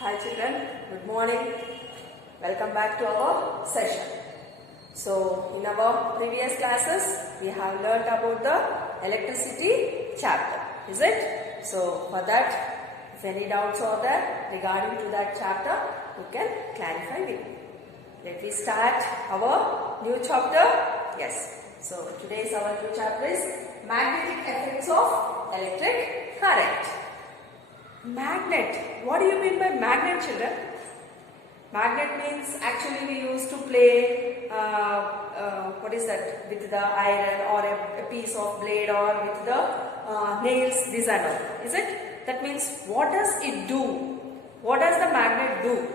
Hi children, good morning. Welcome back to our session. So, in our previous classes, we have learnt about the electricity chapter, is it? So, for that, if any doubts are there regarding to that chapter, you can clarify with me. Let me start our new chapter. Yes. So, today's our new chapter is magnetic effects of electric current. Magnet. What do you mean by magnet, children? Magnet means actually we used to play, what is that, with the iron or a piece of blade or with the nails, this and all. Is it? That means what does it do? What does the magnet do?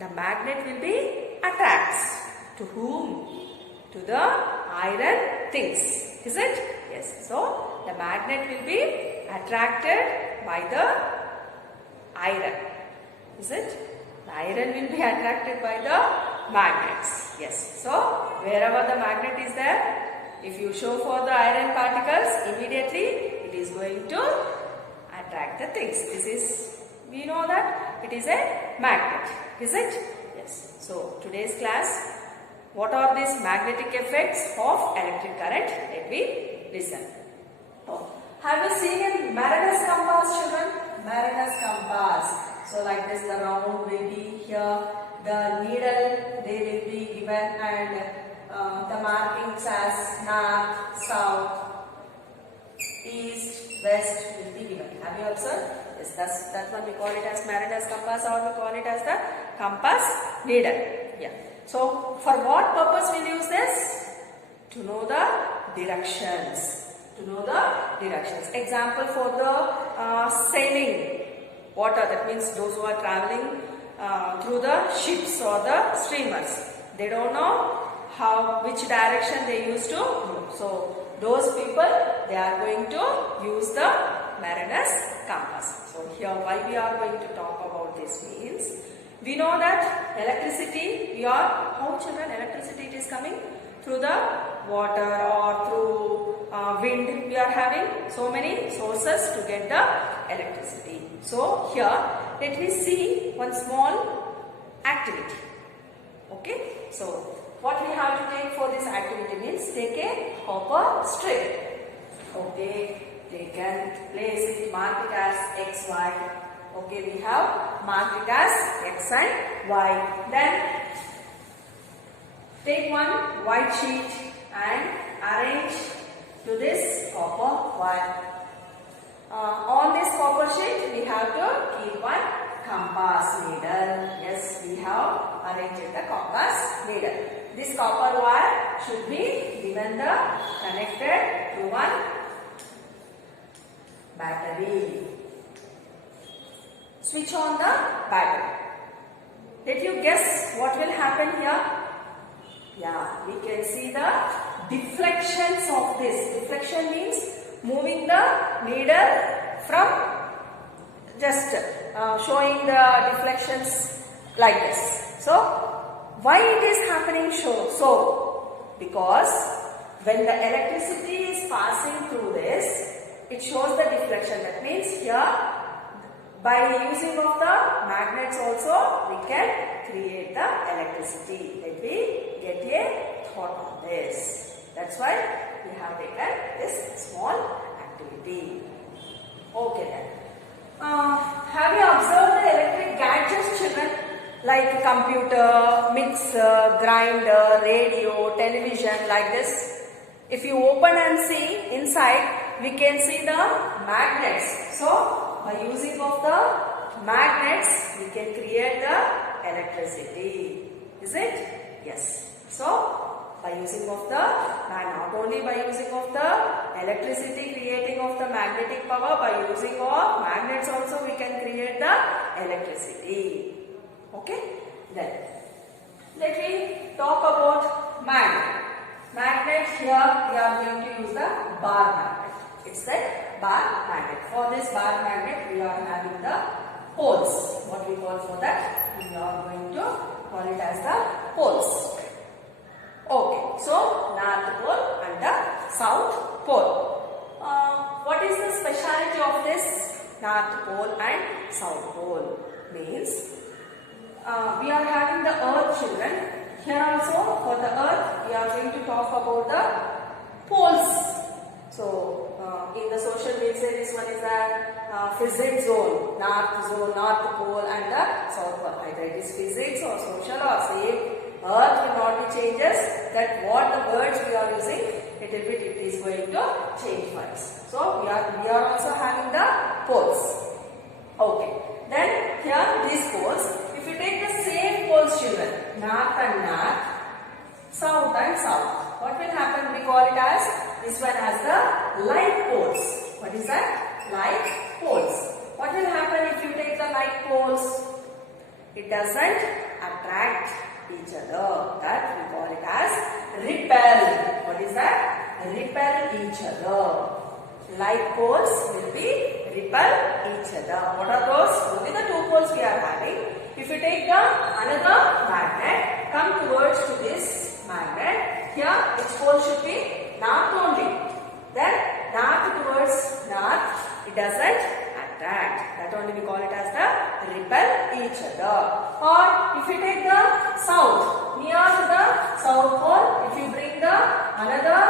The magnet will be attracts. To whom? To the iron things. Is it? Yes. So, the magnet will be attracted by the iron. Is it? The iron will be attracted by the magnets. Yes. So, wherever the magnet is there, if you show for the iron particles, immediately it is going to attract the things. This is, we know that it is a magnet. Is it? Yes. So, today's class, what are these magnetic effects of electric current? Let me listen. Have you seen a Mariner's compass, children? Mariner's compass. So like this, the round will be here, the needle they will be given, and the markings as north, south, east, west will be given. Have you observed? Yes, that's one we call it as Mariner's compass, or we call it as the compass needle. Yeah. So for what purpose we'll use this? To know the directions. To know the directions. Example for the sailing water, that means those who are traveling through the ships or the steamers. They don't know which direction they used to move. So those people, they are going to use the Mariner's compass. So here why we are going to talk about this means, we know that electricity, how children, electricity it is coming through the water or through wind. We are having so many sources to get the electricity. So here let me see one small activity. Okay. So what we have to take for this activity means, take a copper strip. Okay. They can place it, mark it as X, Y. Okay. We have marked it as X and Y. Then take one white sheet and arrange to this copper wire. On this copper sheet, we have to keep one compass needle. Yes, we have arranged the compass needle. This copper wire should be connected to one battery. Switch on the battery. Let you guess what will happen here? Yeah, we can see the deflections of this. Deflection means moving the needle from just showing the deflections like this. So, why it is happening so? Because when the electricity is passing through this, it shows the deflection. That means here, by using of the magnets also, we can create the electricity. Let me get a thought on this. That's why we have taken this small activity. Okay then. Have you observed the electric gadgets, children? Like computer, mixer, grinder, radio, television, like this. If you open and see inside, we can see the magnets. So, by using of the magnets, we can create the electricity. Is it? Yes. So, by using of the, not only by using of the electricity, creating of the magnetic power, by using of magnets also we can create the electricity. Okay? Then, let me talk about magnet. Magnet, here we are going to use the bar magnet. It's the bar magnet. For this bar magnet, we are having the poles. What we call for that? We are going to call it as the poles. Okay, so North Pole and the South Pole. What is the speciality of this North Pole and South Pole? means we are having the earth, children. Here also for the earth we are going to talk about the poles. So in the social media, this one is a physics zone, north pole and the south pole. Either it is physics or social or same. Earth will not be changes. That what the words we are using, little bit it is going to change for us. So we are also having the poles. Okay. Then here these poles. If you take the same poles, children, north and north, south and south, what will happen? We call it as, this one as the like poles. What is that? Like poles. What will happen if you take the like poles? It doesn't attract each other. That we call it as repel. What is that? Repel each other. Like poles will be repel each other. What are those? Only the two poles we are having. If you take the another magnet, come towards to this magnet. Here, its pole should be north only. Then, north towards north, it doesn't attract. That only we call it as the repel each other. Or, if you take the south, near to the south pole, if you bring the another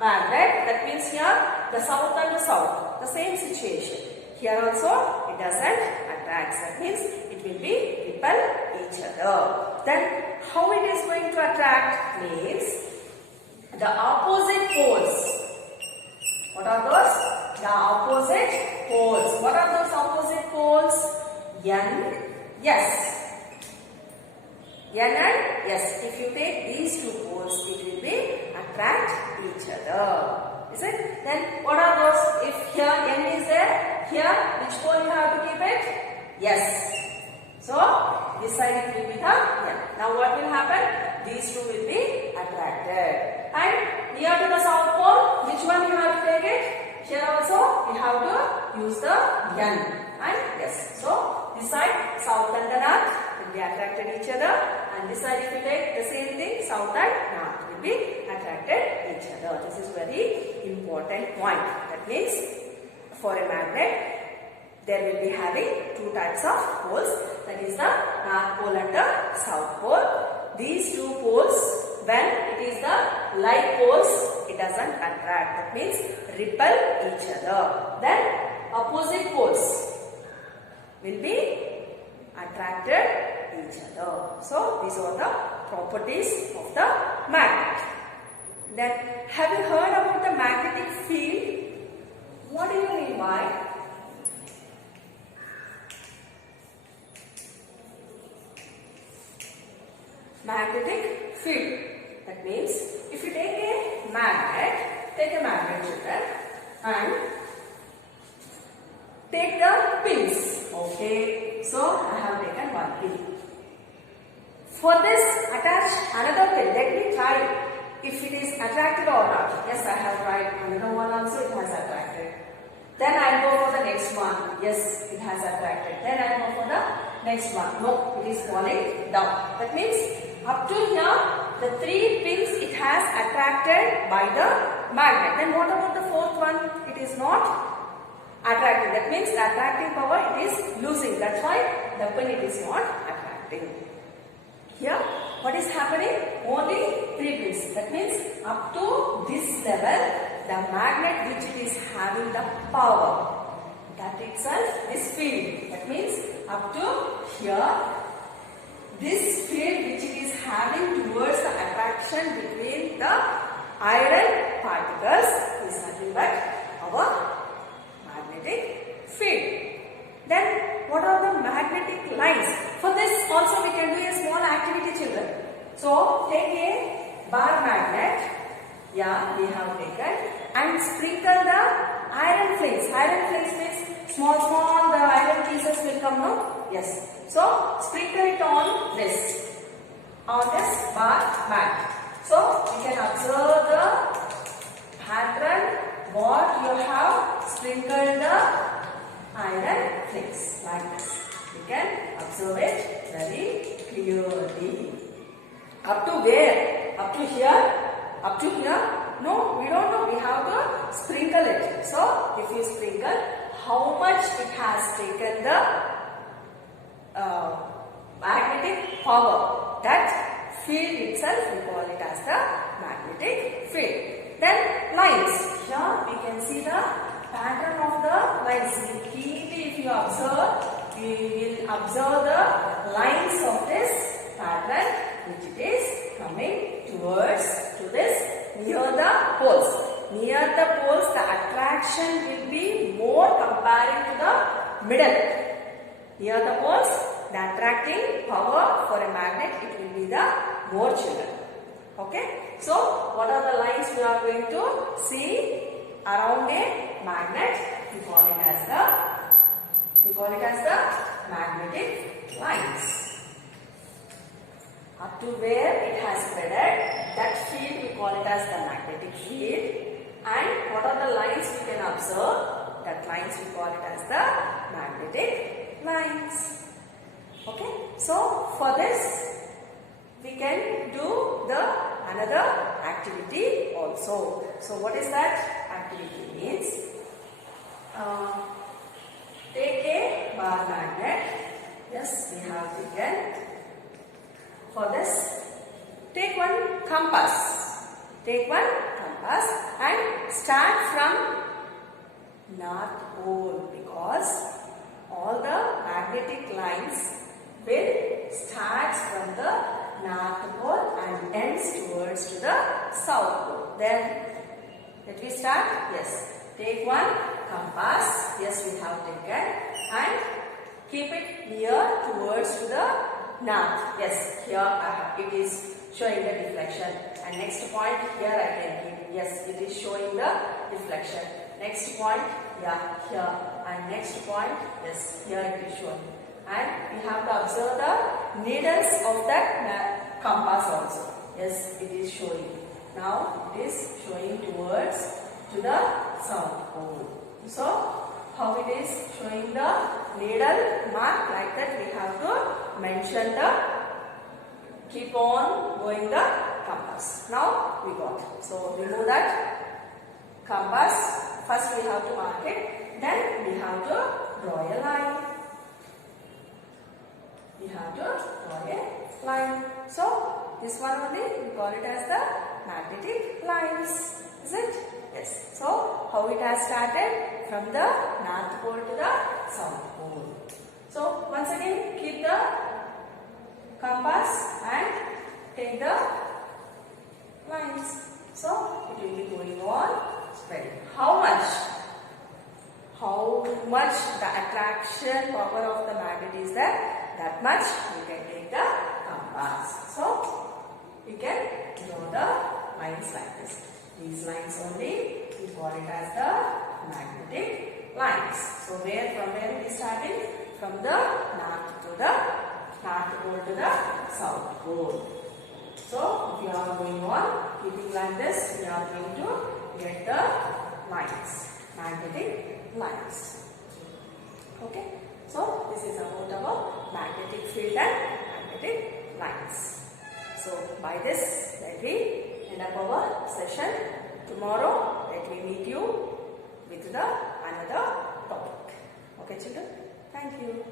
magnet, that means here, the south and the south, the same situation. Here also, it doesn't attract. That means, it will be repel each other. Then, how it is going to attract means the opposite poles. What are those? The opposite poles. What are those opposite poles? N, S. N and S. If you take these two poles, it will be attract each other. Is it? Then what are those? If here N is there, here which pole you have to keep it? Yes. So this side it will be the N. Now what will happen? These two will be attracted. And near to the south pole, which one you have to take it? Here also we have to use the N and S. So this side, south and the north will be attracted each other. And this side if you take the same thing, south and north will be attracted each other. This is very important point. That means for a magnet, there will be having two types of poles. That is the north pole and the south pole. These two poles, when it is the like poles, it doesn't attract. That means repel each other. Then opposite poles will be attracted each other. So these are the properties of the magnet. Then have you heard about the magnetic field? What do you mean by? Magnetic field. That means if you take a magnet children, and take the pins. Okay, so I have taken one pin. For this, attach another pin. Let me try if it is attracted or not. Yes, I have tried. Another one also it has attracted. Then I will go for the next one. Yes, it has attracted. Then I will go for the next one. No, it is falling down. That means up to here, the three pins it has attracted by the magnet. Then what about the fourth one? It is not attracting. That means the attracting power it is losing. That's why the pin it is not attracting. Here, what is happening? Only three pins. That means up to this level, the magnet which it is having the power. That itself is field. That means up to here, this field which it is having towards the attraction between the iron particles is nothing but our magnetic field. Then what are the magnetic lines? For this also we can do a small activity children. So take a bar magnet. Yeah, we have taken and sprinkle the iron flakes. Iron flakes means small the iron pieces will come now. Yes. So sprinkle it on this bar magnet. So we can observe the pattern what you have sprinkled the iron flakes like this. We can observe it very clearly. Up to where? Up to here? Up to here? No, we don't know. We have to sprinkle it. So if you sprinkle, how much it has taken the power. That field itself we call it as the magnetic field. Then lines. Here we can see the pattern of the lines. Keenly if you observe, we will observe the lines of this pattern which it is coming towards to this near the poles. Near the poles the attraction will be more comparing to the middle. Near the poles the attracting power for a magnet it will be the more children. Okay. So what are the lines we are going to see around a magnet? We call it as the magnetic lines. Up to where it has spreaded, that field we call it as the magnetic field. And what are the lines we can observe? That lines we call it as the magnetic lines. Okay. So for this we can do the another activity also. So what is that activity means? Take a bar magnet. Yes, we have taken. For this, take one compass. Take one compass and start from North Pole, because all the magnetic lines will start from the North Pole and ends towards to the South Pole. Then let me start. Yes, take one compass. Yes, we have taken, and keep it near towards to the north. Yes, here it is showing the deflection, and next point here I can keep. Yes, it is showing the deflection. Next point, yeah, here, and next point, yes, here it is showing. And we have to observe the needles of that compass also. Yes, it is showing. Now it is showing towards to the South Pole. So how it is showing the needle mark like that, we have to mention the, keep on going the compass. Now we got. So remove that compass. First we have to mark it, then we have to draw a line. We have to draw a line. So this one only we call it as the magnetic lines. Is it? Yes. So how it has started from the North Pole to the South Pole. So once again keep the compass and take the lines. So it will be going on spreading. How much? How much the attraction power of the magnet is there, that much we can take the compass. So we can draw the lines like this. These lines only we call it as the magnetic lines. So from where we starting? From the north to the North Pole to the South Pole. So if you are going on keeping like this, we are going to get the lines, magnetic lines. Okay. So this is about our magnetic field and magnetic lines. So by this let me end up our session. Tomorrow let me meet you with the another topic. Okay children, thank you.